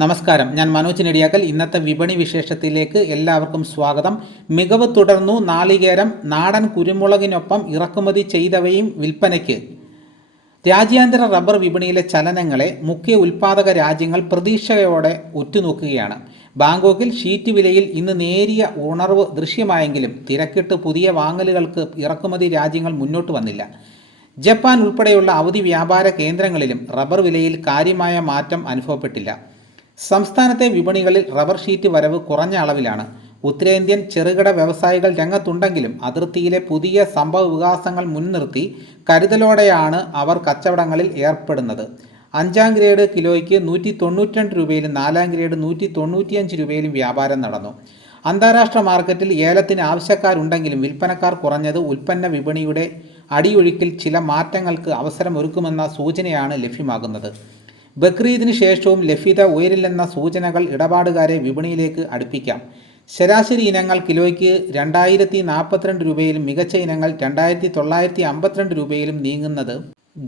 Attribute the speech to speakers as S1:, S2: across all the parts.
S1: നമസ്കാരം. ഞാൻ മനോജ് നെടിയാക്കൽ. ഇന്നത്തെ വിപണി വിശേഷത്തിലേക്ക് എല്ലാവർക്കും സ്വാഗതം. മികവ് തുടർന്നു. നാളികേരം നാടൻ കുരുമുളകിനൊപ്പം ഇറക്കുമതി ചെയ്തവയും വിൽപ്പനയ്ക്ക്. രാജ്യാന്തര റബ്ബർ വിപണിയിലെ ചലനങ്ങളെ മുഖ്യ ഉൽപാദക രാജ്യങ്ങൾ പ്രതീക്ഷയോടെ ഉറ്റുനോക്കുകയാണ്. ബാങ്കോക്കിൽ ഷീറ്റ് വിലയിൽ ഇന്ന് നേരിയ ഉണർവ് ദൃശ്യമായെങ്കിലും തിരക്കിട്ട് പുതിയ വാങ്ങലുകൾക്ക് ഇറക്കുമതി രാജ്യങ്ങൾ മുന്നോട്ട് വന്നില്ല. ജപ്പാൻ ഉൾപ്പെടെയുള്ള അവധി വ്യാപാര കേന്ദ്രങ്ങളിലും റബ്ബർ വിലയിൽ കാര്യമായ മാറ്റം അനുഭവപ്പെട്ടില്ല. സംസ്ഥാനത്തെ വിപണികളിൽ റബ്ബർ ഷീറ്റ് വരവ് കുറഞ്ഞ അളവിലാണ്. ഉത്തരേന്ത്യൻ ചെറുകിട വ്യവസായികൾ രംഗത്തുണ്ടെങ്കിലും അതിർത്തിയിലെ പുതിയ സംഭവ വികാസങ്ങൾ മുൻനിർത്തി കരുതലോടെയാണ് അവർ കച്ചവടങ്ങളിൽ ഏർപ്പെടുന്നത്. അഞ്ചാം ഗ്രേഡ് കിലോയ്ക്ക് നൂറ്റി തൊണ്ണൂറ്റിരണ്ട് രൂപയിലും നാലാം ഗ്രേഡ് നൂറ്റി തൊണ്ണൂറ്റിയഞ്ച് രൂപയിലും വ്യാപാരം നടന്നു. അന്താരാഷ്ട്ര മാർക്കറ്റിൽ ഏലത്തിന് ആവശ്യക്കാരുണ്ടെങ്കിലും വിൽപ്പനക്കാർ കുറഞ്ഞത് ഉൽപ്പന്ന വിപണിയുടെ അടിയൊഴുക്കിൽ ചില മാറ്റങ്ങൾക്ക് അവസരമൊരുക്കുമെന്ന സൂചനയാണ് ലഭ്യമാകുന്നത്. ബക്രീദിന് ശേഷവും ലഭ്യത ഉയരില്ലെന്ന സൂചനകൾ ഇടപാടുകാരെ വിപണിയിലേക്ക് അടുപ്പിക്കാം. ശരാശരി ഇനങ്ങൾ കിലോയ്ക്ക് രണ്ടായിരത്തി നാൽപ്പത്തിരണ്ട് രൂപയിലും മികച്ച ഇനങ്ങൾ രണ്ടായിരത്തി തൊള്ളായിരത്തി അമ്പത്തിരണ്ട് രൂപയിലും നീങ്ങുന്നത്.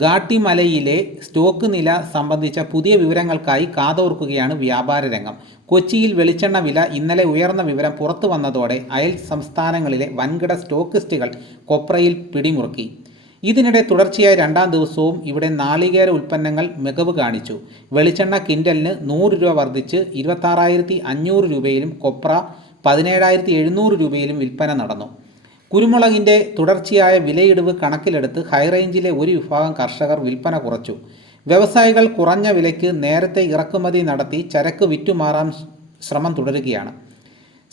S1: ഗാട്ടിമലയിലെ സ്റ്റോക്ക് നില സംബന്ധിച്ച പുതിയ വിവരങ്ങൾക്കായി കാതോർക്കുകയാണ് വ്യാപാര രംഗം. കൊച്ചിയിൽ വെളിച്ചെണ്ണ വില ഇന്നലെ ഉയർന്ന വിവരം പുറത്തു വന്നതോടെ അയൽ സംസ്ഥാനങ്ങളിലെ വൻകിട സ്റ്റോക്കിസ്റ്റുകൾ കൊപ്രയിൽ പിടിമുറുക്കി. ഇതിനിടെ തുടർച്ചയായ രണ്ടാം ദിവസവും ഇവിടെ നാളികേര ഉൽപ്പന്നങ്ങൾ മികവ് കാണിച്ചു. വെളിച്ചെണ്ണ കിൻഡലിന് നൂറ് രൂപ വർദ്ധിച്ച് ഇരുപത്താറായിരത്തി അഞ്ഞൂറ് രൂപയിലും കൊപ്ര പതിനേഴായിരത്തി എഴുന്നൂറ് രൂപയിലും വിൽപ്പന നടന്നു. കുരുമുളകിന്റെ തുടർച്ചയായ വിലയിടിവ് കണക്കിലെടുത്ത് ഹൈറേഞ്ചിലെ ഒരു വിഭാഗം കർഷകർ വിൽപ്പന കുറച്ചു. വ്യവസായികൾ കുറഞ്ഞ വിലയ്ക്ക് നേരത്തെ ഇറക്കുമതി നടത്തി ചരക്ക് വിറ്റുമാറാൻ ശ്രമം തുടരുകയാണ്.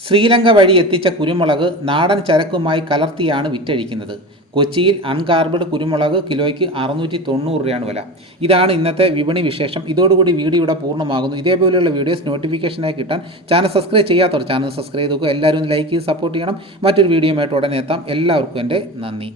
S1: ശ്രീലങ്ക വഴി എത്തിച്ച കുരുമുളക് നാടൻ ചരക്കുമായി കലർത്തിയാണ് വിറ്റഴിക്കുന്നത്. കൊച്ചിയിൽ അൺകാർബഡ് കുരുമുളക് കിലോയ്ക്ക് അറുന്നൂറ്റി തൊണ്ണൂറ് രൂപയാണ് വില. ഇതാണ് ഇന്നത്തെ വിപണി വിശേഷം. ഇതോടുകൂടി വീഡിയോ ഇവിടെ പൂർണമാകുന്നു. ഇതേപോലെയുള്ള വീഡിയോസ് നോട്ടിഫിക്കേഷനായി കിട്ടാൻ ചാനൽ സബ്സ്ക്രൈബ് ചെയ്യാത്തവർ ചാനൽ സബ്സ്ക്രൈബ് ചെയ്തു എല്ലാവരും ലൈക്ക് ചെയ്ത് സപ്പോർട്ട് ചെയ്യണം. മറ്റൊരു വീഡിയോയുമായിട്ട് ഉടനെ എത്താം. എല്ലാവർക്കും എന്റെ നന്ദി.